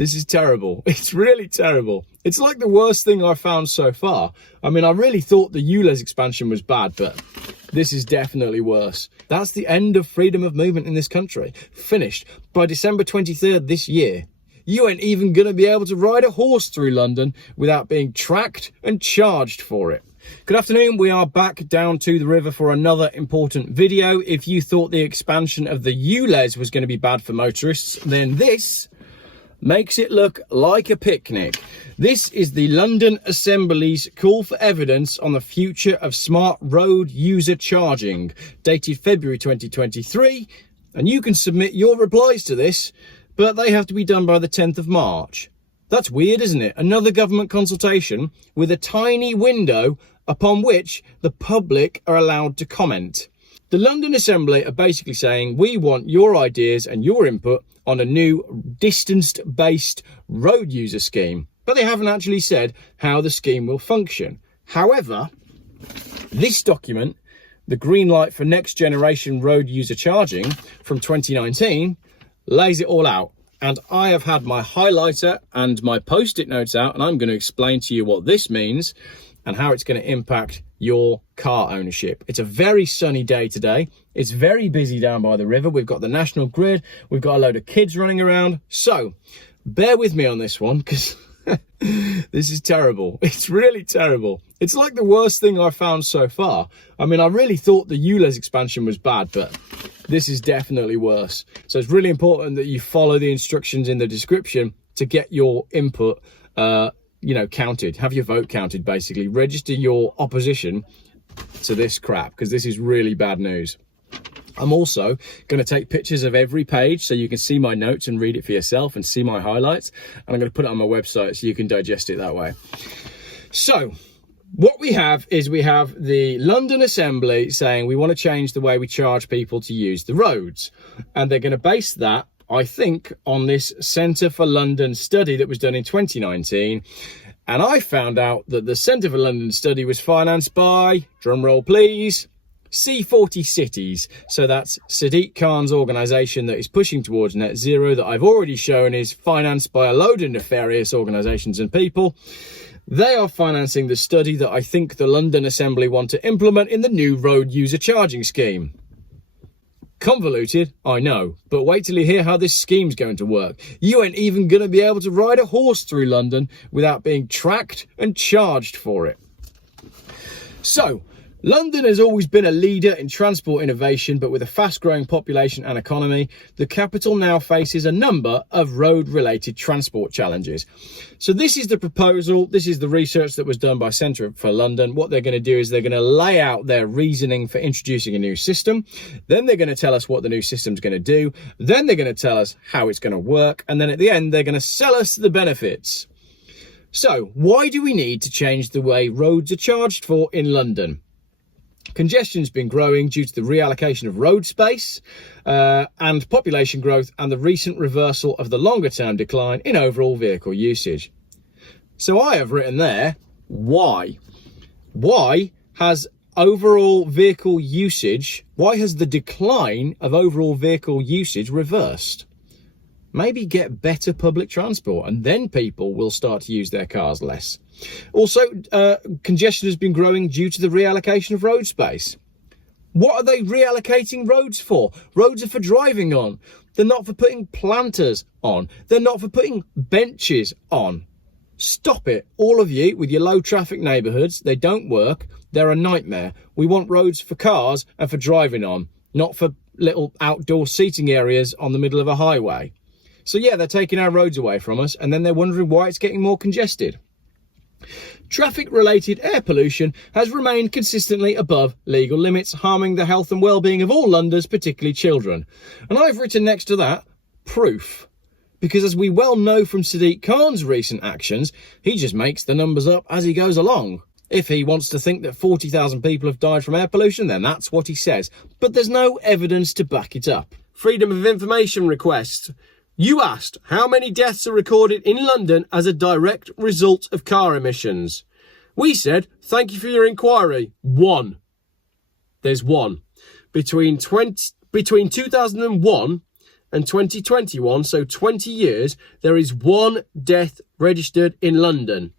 This is terrible. It's really terrible. It's like the worst thing I've found so far. I mean, I really thought the ULEZ expansion was bad, but this is definitely worse. That's the end of freedom of movement in this country. Finished by December 23rd this year. You ain't even going to be able to ride a horse through London without being tracked and charged for it. Good afternoon, we are back down to the river for another important video. If you thought the expansion of the ULEZ was going to be bad for motorists, then this makes it look like a picnic. This is the London Assembly's call for evidence on the future of smart road user charging, dated February 2023, and you can submit your replies to this, but they have to be done by the 10th of March. That's weird, isn't it? Another government consultation with a tiny window upon which the public are allowed to comment. The London Assembly are basically saying, we want your ideas and your input on a new distance-based road user scheme. But they haven't actually said how the scheme will function. However, this document, the Green Light for Next Generation Road User Charging from 2019, lays it all out. And I have had my highlighter and my post-it notes out, and I'm going to explain to you what this means and how it's going to impact your car ownership. It's a very sunny day today. It's very busy down by the river. We've got the national grid. We've got a load of kids running around. So bear with me on this one, because this is terrible. It's really terrible. It's like the worst thing I've found so far. I mean, I really thought the ULEZ expansion was bad, but this is definitely worse. So it's really important that you follow the instructions in the description to get your input counted. Have your vote counted, basically. Register your opposition to this crap, because this is really bad news. I'm also going to take pictures of every page so you can see my notes and read it for yourself and see my highlights. And I'm going to put it on my website so you can digest it that way. So what we have is we have the London Assembly saying we want to change the way we charge people to use the roads. And they're going to base that, I think, on this Centre for London study that was done in 2019. And I found out that the Centre for London study was financed by, drumroll please, C40 Cities. So that's Sadiq Khan's organisation that is pushing towards net zero, that I've already shown is financed by a load of nefarious organisations and people. They are financing the study that I think the London Assembly want to implement in the new road user charging scheme. Convoluted, I know, but wait till you hear how this scheme's going to work. You ain't even going to be able to ride a horse through London without being tracked and charged for it. So, London has always been a leader in transport innovation, but with a fast-growing population and economy, the capital now faces a number of road-related transport challenges. So this is the proposal, this is the research that was done by Centre for London. What they're going to do is they're going to lay out their reasoning for introducing a new system. Then they're going to tell us what the new system's going to do. Then they're going to tell us how it's going to work. And then at the end, they're going to sell us the benefits. So why do we need to change the way roads are charged for in London? Congestion's been growing due to the reallocation of road space and population growth, and the recent reversal of the longer term decline in overall vehicle usage. So I have written there, why? Why has overall vehicle usage, why has the decline of overall vehicle usage reversed? Maybe get better public transport and then people will start to use their cars less. Also, congestion has been growing due to the reallocation of road space. What are they reallocating roads for? Roads are for driving on. They're not for putting planters on. They're not for putting benches on. Stop it, all of you, with your low traffic neighbourhoods. They don't work. They're a nightmare. We want roads for cars and for driving on, not for little outdoor seating areas on the middle of a highway. So yeah, they're taking our roads away from us, and then they're wondering why it's getting more congested. Traffic-related air pollution has remained consistently above legal limits, harming the health and well-being of all Londoners, particularly children. And I've written next to that, proof. Because as we well know from Sadiq Khan's recent actions, he just makes the numbers up as he goes along. If he wants to think that 40,000 people have died from air pollution, then that's what he says. But there's no evidence to back it up. Freedom of information request. You asked how many deaths are recorded in London as a direct result of car emissions. We said, thank you for your inquiry. 1. There's 1. Between 2001 and 2021, so 20 years, there is 1 death registered in London.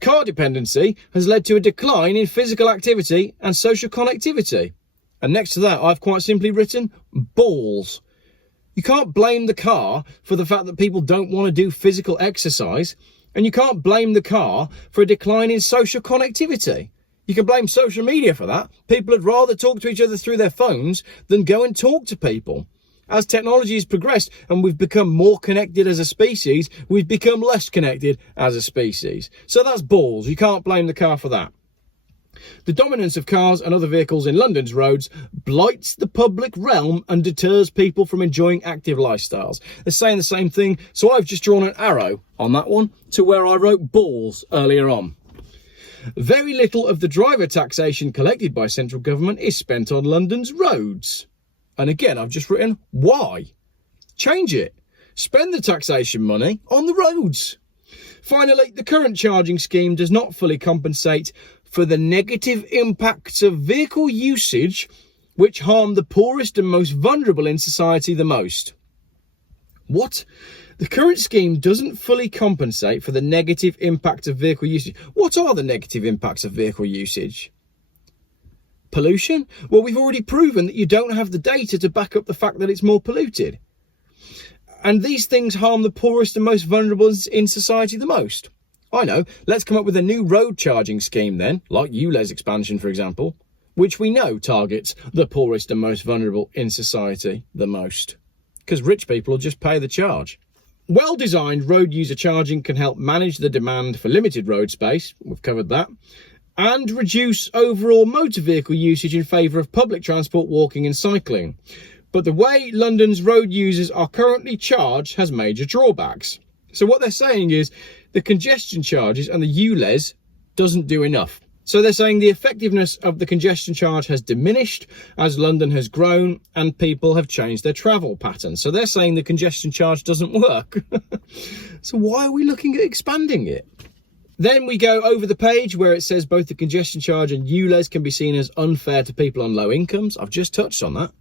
Car dependency has led to a decline in physical activity and social connectivity. And next to that, I've quite simply written balls. You can't blame the car for the fact that people don't want to do physical exercise, and you can't blame the car for a decline in social connectivity. You can blame social media for that. People would rather talk to each other through their phones than go and talk to people. As technology has progressed and we've become more connected as a species, we've become less connected as a species. So that's balls. You can't blame the car for that. The dominance of cars and other vehicles in London's roads blights the public realm and deters people from enjoying active lifestyles. They're saying the same thing, so I've just drawn an arrow on that one to where I wrote balls earlier on. Very little of the driver taxation collected by central government is spent on London's roads. And again, I've just written why. Change it. Spend the taxation money on the roads. Finally, the current charging scheme does not fully compensate for the negative impacts of vehicle usage which harm the poorest and most vulnerable in society the most. What? The current scheme doesn't fully compensate for the negative impact of vehicle usage. What are the negative impacts of vehicle usage? Pollution? Well, we've already proven that you don't have the data to back up the fact that it's more polluted. And these things harm the poorest and most vulnerable in society the most. I know, let's come up with a new road charging scheme then, like ULEZ expansion, for example, which we know targets the poorest and most vulnerable in society the most. Because rich people will just pay the charge. Well-designed road user charging can help manage the demand for limited road space, we've covered that, and reduce overall motor vehicle usage in favour of public transport, walking and cycling. But the way London's road users are currently charged has major drawbacks. So what they're saying is the congestion charges and the ULEZ doesn't do enough. So they're saying the effectiveness of the congestion charge has diminished as London has grown and people have changed their travel patterns. So they're saying the congestion charge doesn't work. So why are we looking at expanding it? Then we go over the page where it says both the congestion charge and ULEZ can be seen as unfair to people on low incomes. I've just touched on that.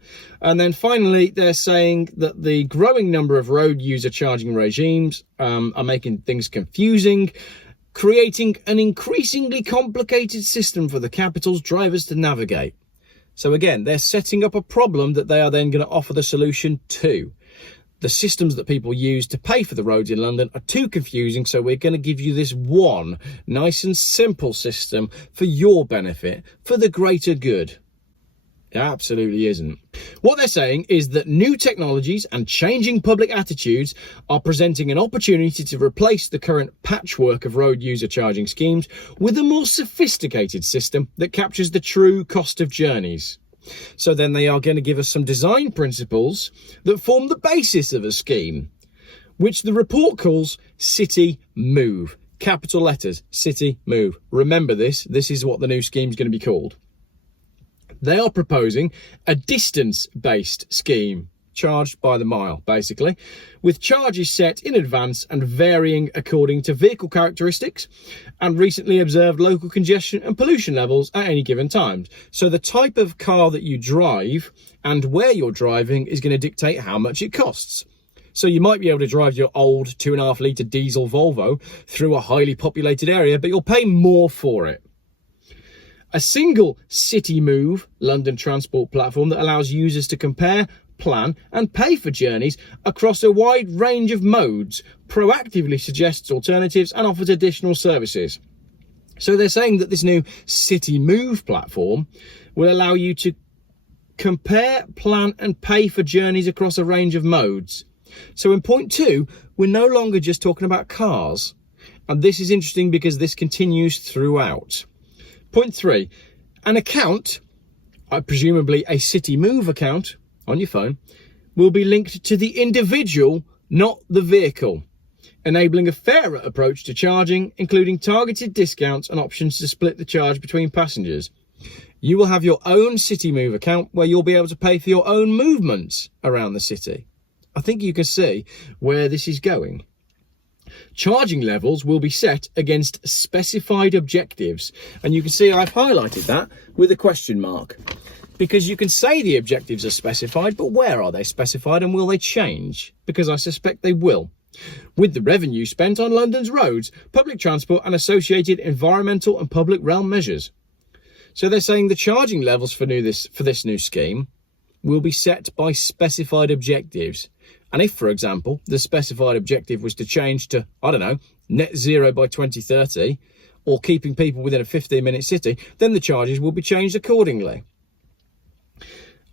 And then finally, they're saying that the growing number of road user charging regimes are making things confusing, creating an increasingly complicated system for the capital's drivers to navigate. So again, they're setting up a problem that they are then going to offer the solution to. The systems that people use to pay for the roads in London are too confusing, so we're going to give you this one nice and simple system for your benefit, for the greater good. It absolutely isn't. What they're saying is that new technologies and changing public attitudes are presenting an opportunity to replace the current patchwork of road user charging schemes with a more sophisticated system that captures the true cost of journeys. So then they are going to give us some design principles that form the basis of a scheme, which the report calls City Move. Capital letters, City Move. Remember this is what the new scheme is going to be called. They are proposing a distance-based scheme, charged by the mile, basically, with charges set in advance and varying according to vehicle characteristics and recently observed local congestion and pollution levels at any given time. So the type of car that you drive and where you're driving is going to dictate how much it costs. So you might be able to drive your old 2.5 litre diesel Volvo through a highly populated area, but you'll pay more for it. A single City Move London transport platform that allows users to compare, plan and pay for journeys across a wide range of modes, proactively suggests alternatives and offers additional services. So they're saying that this new City Move platform will allow you to compare, plan and pay for journeys across a range of modes. So in point 2, we're no longer just talking about cars. And this is interesting because this continues throughout. Point 3, an account, presumably a City Move account on your phone, will be linked to the individual, not the vehicle, enabling a fairer approach to charging, including targeted discounts and options to split the charge between passengers. You will have your own City Move account where you'll be able to pay for your own movements around the city. I think you can see where this is going. Charging levels will be set against specified objectives. And you can see I've highlighted that with a question mark, Because you can say the objectives are specified, but where are they specified and will they change? Because I suspect they will. With the revenue spent on London's roads, public transport and associated environmental and public realm measures. So they're saying the charging levels for this new scheme will be set by specified objectives. And if, for example, the specified objective was to change to, I don't know, net zero by 2030, or keeping people within a 15-minute city, then the charges will be changed accordingly.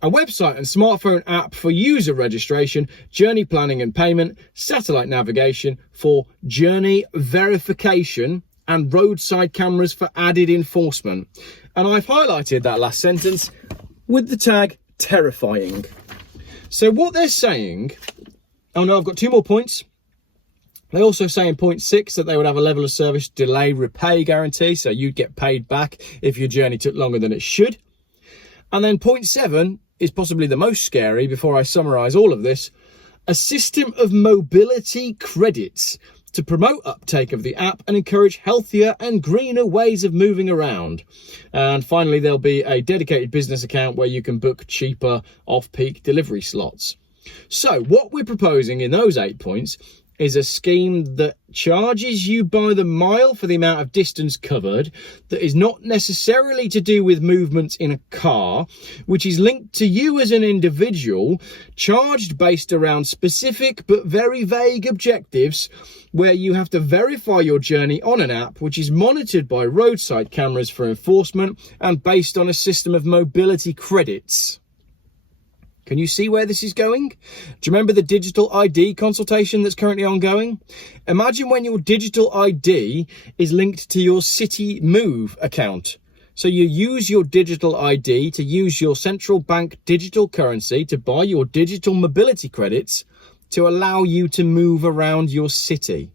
A website and smartphone app for user registration, journey planning and payment, satellite navigation for journey verification, and roadside cameras for added enforcement. And I've highlighted that last sentence with the tag terrifying. So what they're saying, oh no, I've got 2 more points. They also say in point 6 that they would have a level of service delay repay guarantee, so you'd get paid back if your journey took longer than it should. And then point 7 is possibly the most scary before I summarise all of this: a system of mobility credits to promote uptake of the app and encourage healthier and greener ways of moving around. And finally, there'll be a dedicated business account where you can book cheaper off-peak delivery slots. So what we're proposing in those 8 points is a scheme that charges you by the mile for the amount of distance covered, that is not necessarily to do with movements in a car, which is linked to you as an individual, charged based around specific but very vague objectives, where you have to verify your journey on an app which is monitored by roadside cameras for enforcement and based on a system of mobility credits. Can you see where this is going? Do you remember the digital ID consultation that's currently ongoing? Imagine when your digital ID is linked to your City Move account. So you use your digital ID to use your central bank digital currency to buy your digital mobility credits to allow you to move around your city.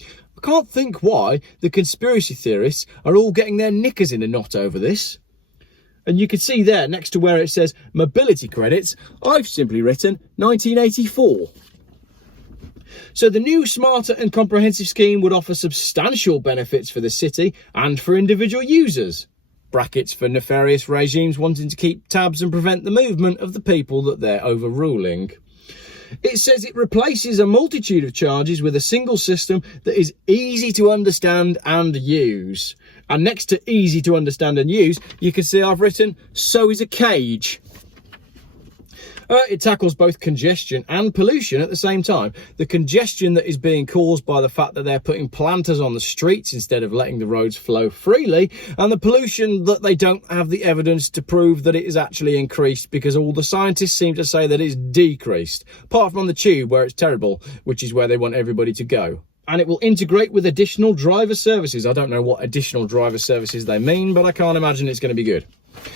I can't think why the conspiracy theorists are all getting their knickers in a knot over this. And you can see there, next to where it says mobility credits, I've simply written 1984. So the new, smarter and comprehensive scheme would offer substantial benefits for the city and for individual users. Brackets for nefarious regimes wanting to keep tabs and prevent the movement of the people that they're overruling. It says it replaces a multitude of charges with a single system that is easy to understand and use. And next to easy to understand and use, you can see I've written, so is a cage. It tackles both congestion and pollution at the same time. The congestion that is being caused by the fact that they're putting planters on the streets instead of letting the roads flow freely, and the pollution that they don't have the evidence to prove that it is actually increased, because all the scientists seem to say that it's decreased, apart from on the tube where it's terrible, which is where they want everybody to go. And it will integrate with additional driver services. I don't know what additional driver services they mean, but I can't imagine it's going to be good.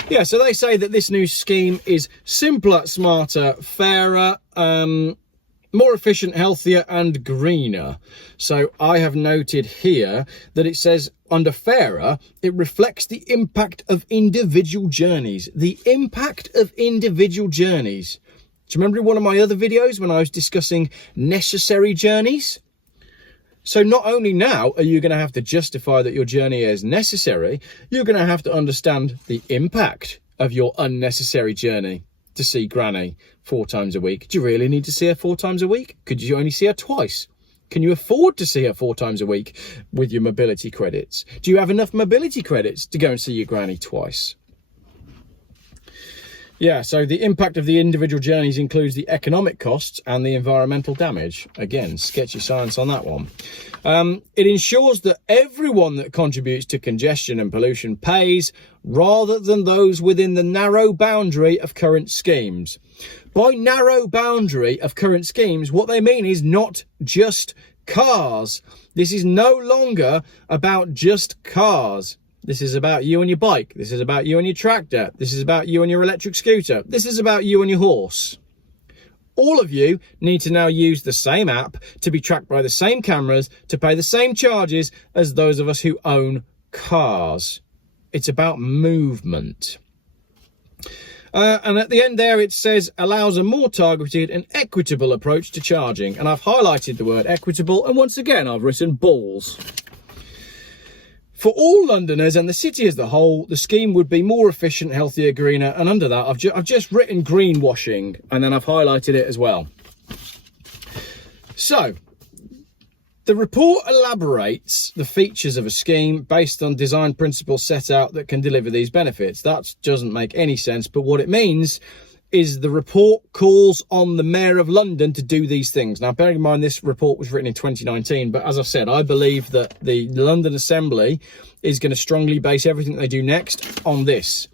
Yeah, so they say that this new scheme is simpler, smarter, fairer, more efficient, healthier and greener. So I have noted here that it says under fairer, it reflects the impact of individual journeys. The impact of individual journeys. Do you remember in one of my other videos when I was discussing necessary journeys? So not only now are you going to have to justify that your journey is necessary, you're going to have to understand the impact of your unnecessary journey to see Granny 4 times a week. Do you really need to see her 4 times a week? Could you only see her twice? Can you afford to see her 4 times a week with your mobility credits? Do you have enough mobility credits to go and see your Granny twice? Yeah, so the impact of the individual journeys includes the economic costs and the environmental damage. Again, sketchy science on that one. It ensures that everyone that contributes to congestion and pollution pays, rather than those within the narrow boundary of current schemes. By narrow boundary of current schemes, what they mean is not just cars. This is no longer about just cars. This is about you and your bike. This is about you and your tractor. This is about you and your electric scooter. This is about you and your horse. All of you need to now use the same app to be tracked by the same cameras, to pay the same charges as those of us who own cars. It's about movement. And at the end there, it says allows a more targeted and equitable approach to charging. And I've highlighted the word equitable. And once again, I've written balls. For all Londoners and the city as a whole, the scheme would be more efficient, healthier, greener. And under that, I've just written greenwashing, and then I've highlighted it as well. So, the report elaborates the features of a scheme based on design principles set out that can deliver these benefits. That doesn't make any sense, but what it means is the report calls on the Mayor of London to do these things. Now, bearing in mind this report was written in 2019, but as I said, I believe that the London Assembly is going to strongly base everything they do next on this,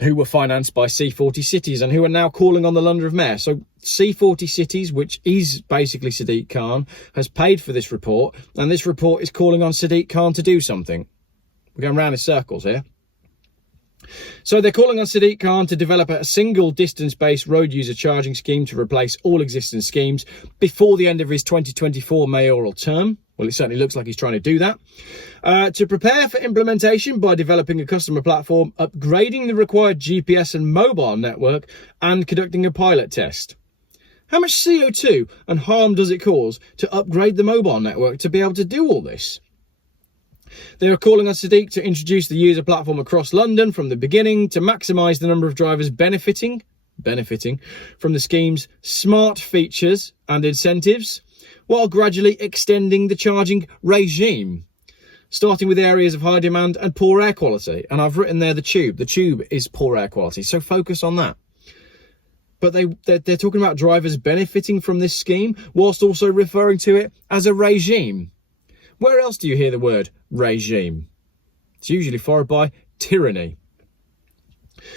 who were financed by C40 Cities and who are now calling on the London Mayor. So C40 Cities, which is basically Sadiq Khan, has paid for this report, and this report is calling on Sadiq Khan to do something. We're going round in circles here. So they're calling on Sadiq Khan to develop a single distance-based road user charging scheme to replace all existing schemes before the end of his 2024 mayoral term. Well, it certainly looks like he's trying to do that. To prepare for implementation by developing a customer platform, upgrading the required GPS and mobile network, and conducting a pilot test. How much CO2 and harm does it cause to upgrade the mobile network to be able to do all this? They are calling on Sadiq to introduce the user platform across London from the beginning to maximise the number of drivers benefiting from the scheme's smart features and incentives, while gradually extending the charging regime, starting with areas of high demand and poor air quality. And I've written there the tube. The tube is poor air quality, so focus on that. But they're talking about drivers benefiting from this scheme whilst also referring to it as a regime. Where else do you hear the word regime? It's usually followed by tyranny.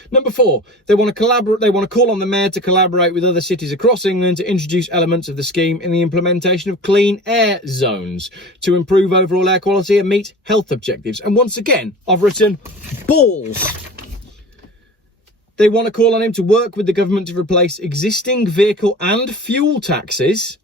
Number 4, they want to call on the mayor to collaborate with other cities across England to introduce elements of the scheme in the implementation of clean air zones to improve overall air quality and meet health objectives. And once again, I've written balls. They want to call on him to work with the government to replace existing vehicle and fuel taxes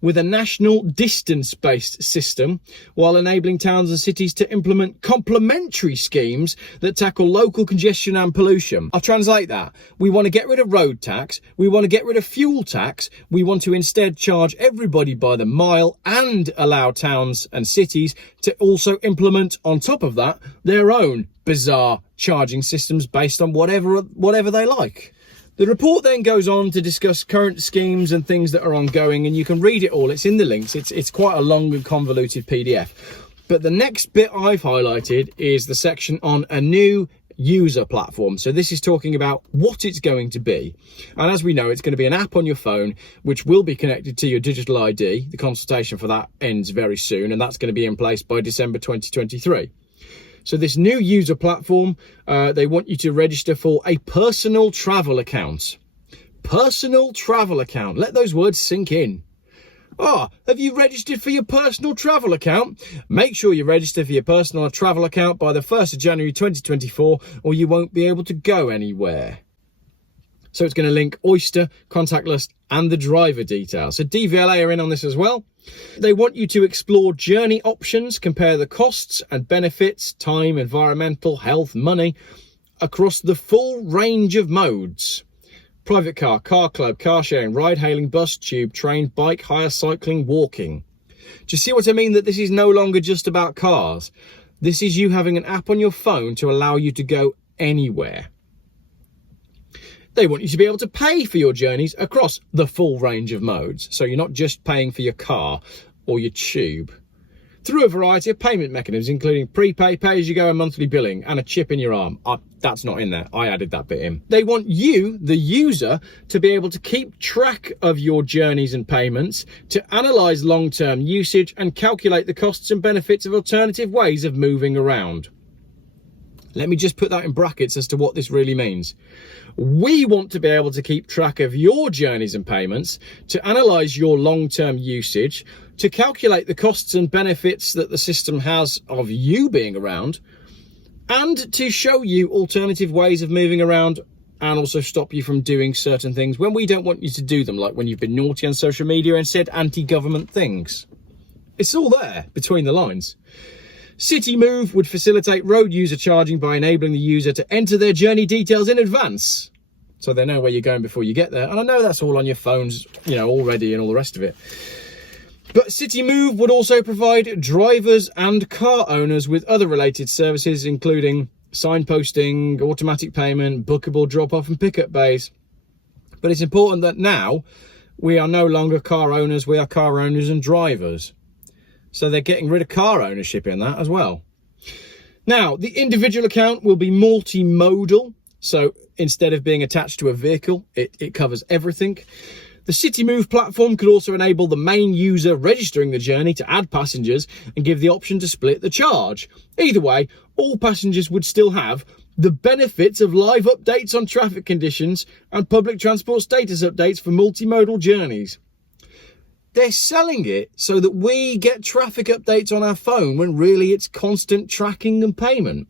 with a national distance-based system, while enabling towns and cities to implement complementary schemes that tackle local congestion and pollution. I'll translate that. We want to get rid of road tax. We want to get rid of fuel tax. We want to instead charge everybody by the mile and allow towns and cities to also implement, on top of that, their own bizarre charging systems based on whatever they like. The report then goes on to discuss current schemes and things that are ongoing, and you can read it all. It's in the links. It's quite a long and convoluted PDF. But the next bit I've highlighted is the section on a new user platform. So this is talking about what it's going to be. And as we know, it's going to be an app on your phone, which will be connected to your digital ID. The consultation for that ends very soon, and that's going to be in place by December 2023. So this new user platform, they want you to register for a personal travel account. Personal travel account. Let those words sink in. Have you registered for your personal travel account? Make sure you register for your personal travel account by the 1st of January 2024, or you won't be able to go anywhere. So it's going to link Oyster, contactless, and the driver details. So DVLA are in on this as well. They want you to explore journey options, compare the costs and benefits, time, environmental, health, money, across the full range of modes. Private car, car club, car sharing, ride hailing, bus, tube, train, bike, hire, cycling, walking. Do you see what I mean? That this is no longer just about cars. This is you having an app on your phone to allow you to go anywhere. They want you to be able to pay for your journeys across the full range of modes. So you're not just paying for your car or your tube. Through a variety of payment mechanisms, including prepay, pay-as-you-go, and monthly billing, and a chip in your arm. That's not in there. I added that bit in. They want you, the user, to be able to keep track of your journeys and payments, to analyse long-term usage, and calculate the costs and benefits of alternative ways of moving around. Let me just put that in brackets as to what this really means. We want to be able to keep track of your journeys and payments, to analyse your long-term usage, to calculate the costs and benefits that the system has of you being around, and to show you alternative ways of moving around and also stop you from doing certain things when we don't want you to do them, like when you've been naughty on social media and said anti-government things. It's all there between the lines. City Move would facilitate road user charging by enabling the user to enter their journey details in advance, so they know where you're going before you get there. And I know that's all on your phones, already, and all the rest of it. But CityMove would also provide drivers and car owners with other related services, including signposting, automatic payment, bookable drop-off and pickup bays. But it's important that now we are no longer car owners, we are car owners and drivers. So they're getting rid of car ownership in that as well. Now, the individual account will be multimodal. So instead of being attached to a vehicle, it covers everything. The CityMove platform could also enable the main user registering the journey to add passengers and give the option to split the charge. Either way, all passengers would still have the benefits of live updates on traffic conditions and public transport status updates for multimodal journeys. They're selling it so that we get traffic updates on our phone when really it's constant tracking and payment.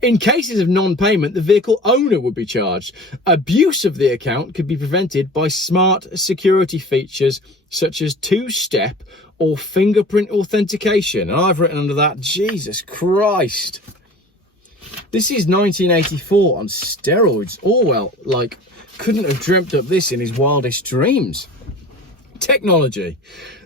In cases of non-payment, the vehicle owner would be charged. Abuse of the account could be prevented by smart security features such as two-step or fingerprint authentication. And I've written under that, Jesus Christ. This is 1984 on steroids. Orwell, couldn't have dreamt up this in his wildest dreams. Technology.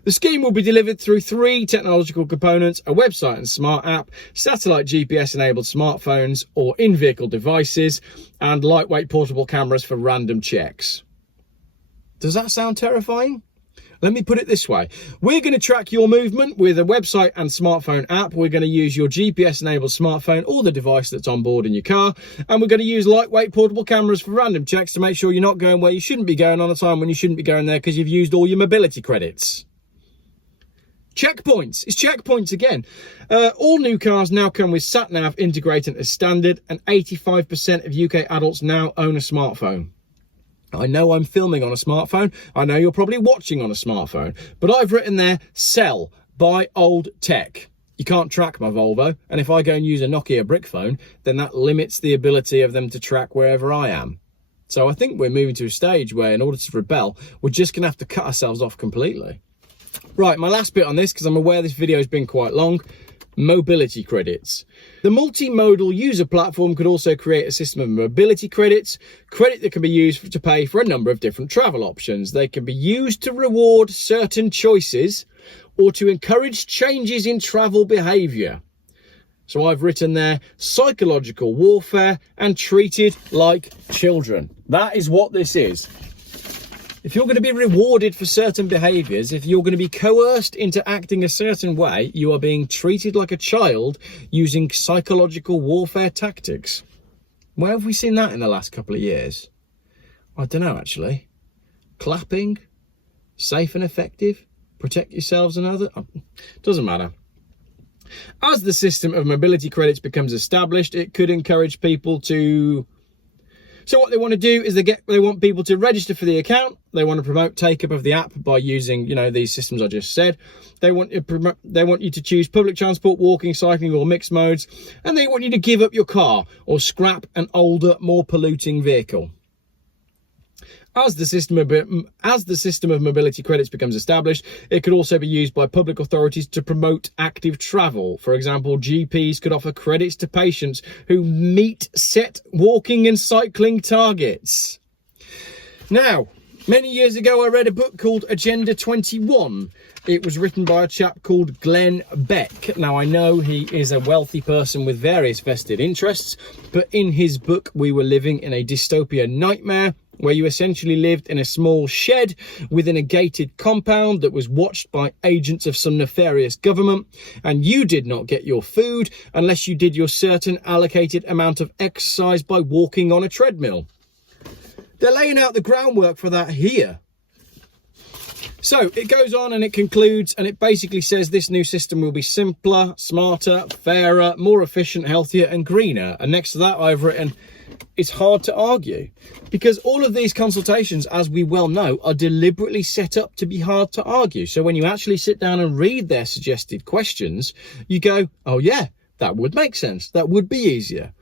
The scheme will be delivered through 3 technological components: a website and smart app, satellite GPS enabled smartphones or in-vehicle devices, and lightweight portable cameras for random checks. Does that sound terrifying? Let me put it this way. We're going to track your movement with a website and smartphone app. We're going to use your GPS-enabled smartphone or the device that's on board in your car. And we're going to use lightweight portable cameras for random checks to make sure you're not going where you shouldn't be going on a time when you shouldn't be going there because you've used all your mobility credits. Checkpoints. It's checkpoints again. All new cars now come with sat-nav integrated as standard, and 85% of UK adults now own a smartphone. I know I'm filming on a smartphone. I know you're probably watching on a smartphone. But I've written there, sell, buy old tech. You can't track my Volvo. And if I go and use a Nokia brick phone, then that limits the ability of them to track wherever I am. So I think we're moving to a stage where in order to rebel, we're just going to have to cut ourselves off completely. Right, my last bit on this, because I'm aware this video has been quite long. Mobility credits. The multimodal user platform could also create a system of mobility credits, credit that can be used to pay for a number of different travel options. They can be used to reward certain choices or to encourage changes in travel behaviour. So I've written there, psychological warfare and treated like children. That is what this is. If you're going to be rewarded for certain behaviours, if you're going to be coerced into acting a certain way, you are being treated like a child using psychological warfare tactics. Where have we seen that in the last couple of years? I don't know, actually. Clapping, safe and effective, protect yourselves and others. Doesn't matter. As the system of mobility credits becomes established, it could encourage people to... So what they want to do is they want people to register for the account. They want to promote take-up of the app by using, these systems I just said. They want you to choose public transport, walking, cycling, or mixed modes. And they want you to give up your car or scrap an older, more polluting vehicle. As the system of mobility credits becomes established, it could also be used by public authorities to promote active travel. For example, GPs could offer credits to patients who meet set walking and cycling targets. Now, many years ago, I read a book called Agenda 21. It was written by a chap called Glenn Beck. Now, I know he is a wealthy person with various vested interests, but in his book, we were living in a dystopia nightmare where you essentially lived in a small shed within a gated compound that was watched by agents of some nefarious government, and you did not get your food unless you did your certain allocated amount of exercise by walking on a treadmill. They're laying out the groundwork for that here. So it goes on and it concludes, and it basically says this new system will be simpler, smarter, fairer, more efficient, healthier and greener. And next to that I've written, it's hard to argue, because all of these consultations, as we well know, are deliberately set up to be hard to argue. So when you actually sit down and read their suggested questions, you go, oh yeah, that would make sense. That would be easier.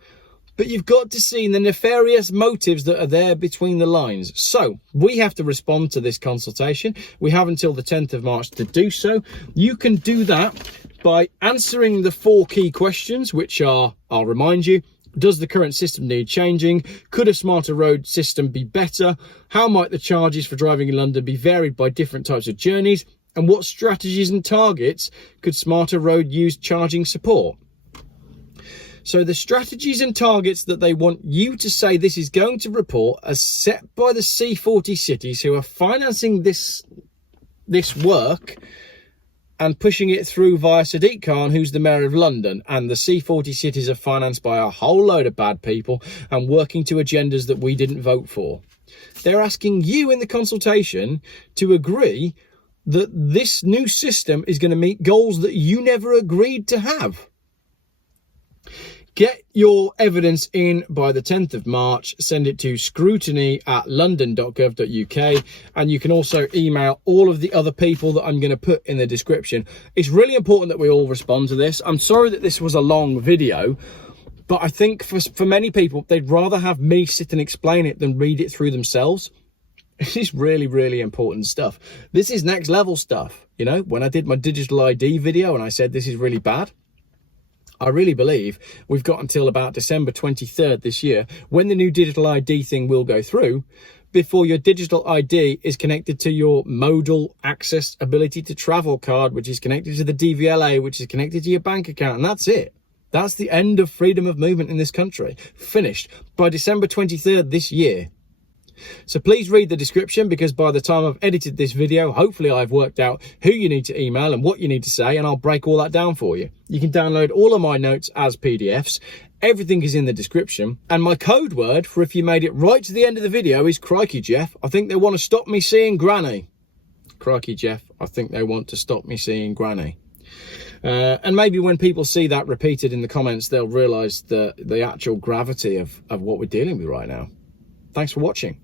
But you've got to see the nefarious motives that are there between the lines. So we have to respond to this consultation. We have until the 10th of March to do so. You can do that by answering the 4 key questions, which are, I'll remind you, does the current system need changing? Could a smarter road system be better? How might the charges for driving in London be varied by different types of journeys? And what strategies and targets could smarter road use charging support? So the strategies and targets that they want you to say this is going to report are set by the C40 cities who are financing this work and pushing it through via Sadiq Khan, who's the Mayor of London. And the C40 cities are financed by a whole load of bad people and working to agendas that we didn't vote for. They're asking you in the consultation to agree that this new system is going to meet goals that you never agreed to have. Get your evidence in by the 10th of March. Send it to scrutiny@london.gov.uk. And you can also email all of the other people that I'm going to put in the description. It's really important that we all respond to this. I'm sorry that this was a long video, but I think for many people, they'd rather have me sit and explain it than read it through themselves. This is really, really important stuff. This is next level stuff. You know, when I did my digital ID video and I said this is really bad, I really believe we've got until about December 23rd this year, when the new digital ID thing will go through, before your digital ID is connected to your modal access ability to travel card, which is connected to the DVLA, which is connected to your bank account. And that's it. That's the end of freedom of movement in this country. Finished by December 23rd this year. So please read the description, because by the time I've edited this video, hopefully I've worked out who you need to email and what you need to say, and I'll break all that down for you. You can download all of my notes as PDFs. Everything is in the description. And my code word for if you made it right to the end of the video is crikey, Geoff. I think they want to stop me seeing Granny. Crikey, Geoff. I think they want to stop me seeing Granny. And maybe when people see that repeated in the comments, they'll realise the actual gravity of what we're dealing with right now. Thanks for watching.